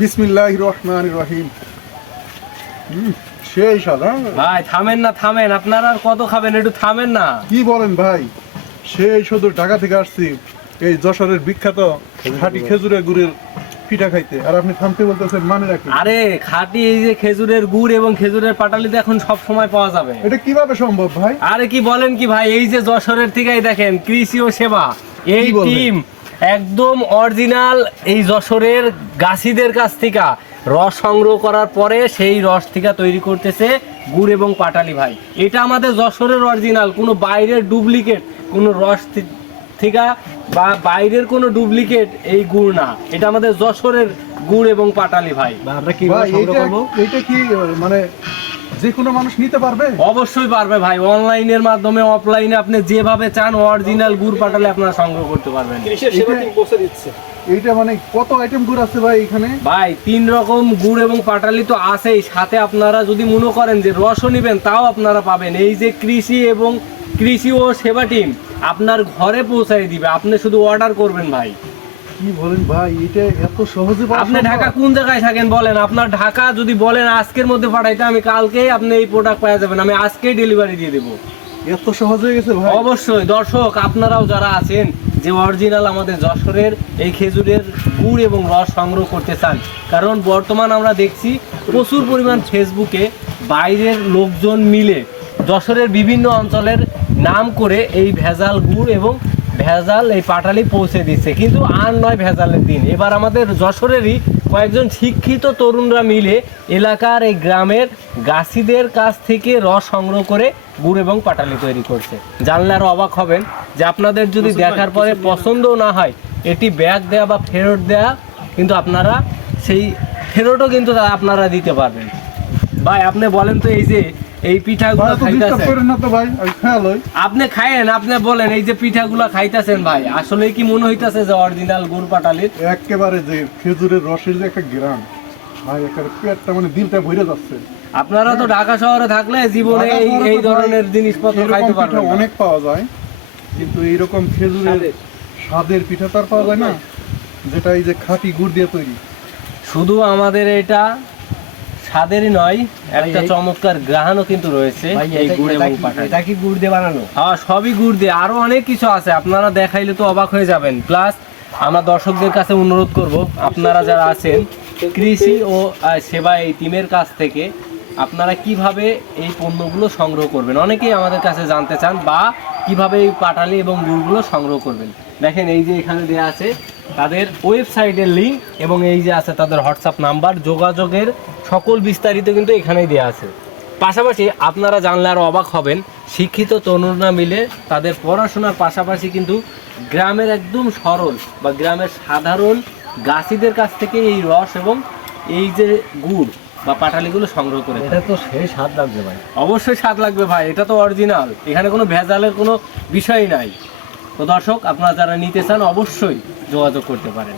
বিসমিল্লাহ রহমান রহিম হুম, সেই সাদা ভাই থামেন না থামেন। আপনারা আর কত খাবেন? একটু থামেন না। কি বলেন ভাই? সেই শুধু ঢাকা থেকে আসছি। এই যশোরের বিখ্যাত খাঁটি খেজুরের গুড়ের পিঠা খাইতে। আর আপনি থামতে বলতেছেন মানে রাখি আরে খাঁটি এই যে খেজুরের গুড় এবং খেজুরের পাটালিতে এখন সব সময় পাওয়া যাবে। এটা কীভাবে সম্ভব ভাই? আরে কি বলেন কি ভাই? এই যে যশোরের থেকেই দেখেন কৃষি ও সেবা। এই টিম একদম অরিজিনাল এই যশোরের গাছিদের কাছ থেকে। রস সংগ্রহ করার পরে সেই রস থেকে তৈরি করতেছে গুড় এবং পাটালি ভাই। এটা আমাদের যশোরের অরিজিনাল কোনো বাইরের ডুপ্লিকেট কোনো রস থে- থেকে বা বাইরের কোনো ডুপ্লিকেট এই গুড় না। এটা আমাদের যশোরের গুড় এবং পাটালি ভাই। আমরা কি ভাই সংগ্রহ করব এইটা কি মানে যে কোনো মানুষ নিতে পারবে? অবশ্যই পারবে ভাই। অনলাইনের মাধ্যমে অফলাইনে আপনি যেভাবে চান অরিজিনাল গুড় পাটালি আপনারা সংগ্রহ করতে পারবেন। এইটা মানে কত আইটেম গুড় আছে ভাই এখানে? ভাই তিন রকম গুড় এবং পাটালি তো আছেই। সাথে আপনারা যদি মনে করেন যে রসও নেবেন তাও আপনারা পাবেন। এই যে কৃষি এবং কৃষি ও সেবা টিম আপনার ঘরে পৌঁছাই দিবে। আপনি শুধু অর্ডার করবেন ভাই। কি বলেন ভাই এটা এত সহজে আপনি ঢাকা কোন জায়গায় থাকেন বলেন? আপনার ঢাকা যদি বলেন আজকের মধ্যে পাঠাইতে আমি কালকেই আপনি এই প্রোডাক্ট পাওয়া যাবেন। আমি আজকেই ডেলিভারি দিয়ে দেবো। এত সহজ হয়ে গেছে ভাই? অবশ্যই। দর্শক আপনারাও যারা আছেন যে অরিজিনাল আমাদের যশোরের এই খেজুরের গুড় এবং রস সংগ্রহ করতে চান কারণ বর্তমান আমরা দেখছি প্রচুর পরিমাণ ফেসবুকে বাইরের লোকজন মিলে যশোরের বিভিন্ন অঞ্চলের নাম করে এই ভেজাল গুড় এবং ভেজাল এই পাটালি পৌঁছে দিচ্ছে কিন্তু আর নয় ভেজালের দিন। এবার আমাদের যশোরেরই কয়েকজন শিক্ষিত তরুণরা মিলে এলাকার এই গ্রামের গাছিদের কাছ থেকে রস সংগ্রহ করে গুড় এবং পাটালি তৈরি করছে। জানলে আরও অবাক হবেন যে আপনাদের যদি দেখার পরে পছন্দও না হয় এটি ব্যাগ দেয়া বা ফেরত দেয়া কিন্তু আপনারা সেই ফেরতও কিন্তু আপনারা দিতে পারবেন। ভাই আপনি বলেন তো এই যে এই পিঠাগুলো আপনি খায়েন আপনি বলেন এই যে পিঠাগুলো খাইতেছেন ভাই আসলে কি মনে হইতাছে যে অরিজিনাল গুড় পাটালির? একেবারে যে খেজুরের রসের যে একটা গ্রাম ভাই একেবারে পেটটা মানে দিলটা ভরে যাচ্ছে। আপনারা তো ঢাকা শহরে থাকলে জীবনে এই এই ধরনের জিনিসপত্র খাইতে পারবেন অনেক পাওয়া যায় কিন্তু এইরকম খেজুরের স্বাদের। পিঠা তার পাওয়া যায় না যেটা এই যে খাঁটি গুড় দিয়ে তৈরি। শুধু আমাদের এটা স্বাদেরই নয় একটা চমৎকার গ্রাহানও কিন্তু রয়েছে ভাই এই এটা- গুড় এবং কি- এটা কি গুড় দিয়ে বানানো? হ্যাঁ সবই গুড় দিয়ে। আরও অনেক কিছু আছে আপনারা দেখাইলে তো অবাক হয়ে যাবেন। প্লাস আমরা দর্শকদের কাছে অনুরোধ করব আপনারা যারা আছেন কৃষি ও সেবা এই টিমের কাছ থেকে আপনারা কীভাবে এই পণ্যগুলো সংগ্রহ করবেন? অনেকেই আমাদের কাছে জানতে চান বা কীভাবে এই পাটালি এবং গুড়গুলো সংগ্রহ করবেন। দেখেন এই যে এখানে দেওয়া আছে তাদের ওয়েবসাইটের লিঙ্ক এবং এই যে আছে তাদের হোয়াটসঅ্যাপ নাম্বার যোগাযোগের সকল বিস্তারিত কিন্তু এখানেই দেওয়া আছে। পাশাপাশি আপনারা জানলে আরও অবাক হবেন শিক্ষিত তরুণরা মিলে তাদের পড়াশোনার পাশাপাশি কিন্তু গ্রামের একদম সরল বা গ্রামের সাধারণ গাছিদের কাছ থেকে এই রস এবং এই যে গুড় বা পাটালিগুলো সংগ্রহ করে এটা তো সেই স্বাদ লাগবে ভাই। অবশ্যই স্বাদ লাগবে ভাই এটা তো অরিজিনাল এখানে কোনো ভেজালের কোনো বিষয় নাই। তো দর্শক আপনারা যারা নিতে চান অবশ্যই যোগাযোগ করতে পারেন।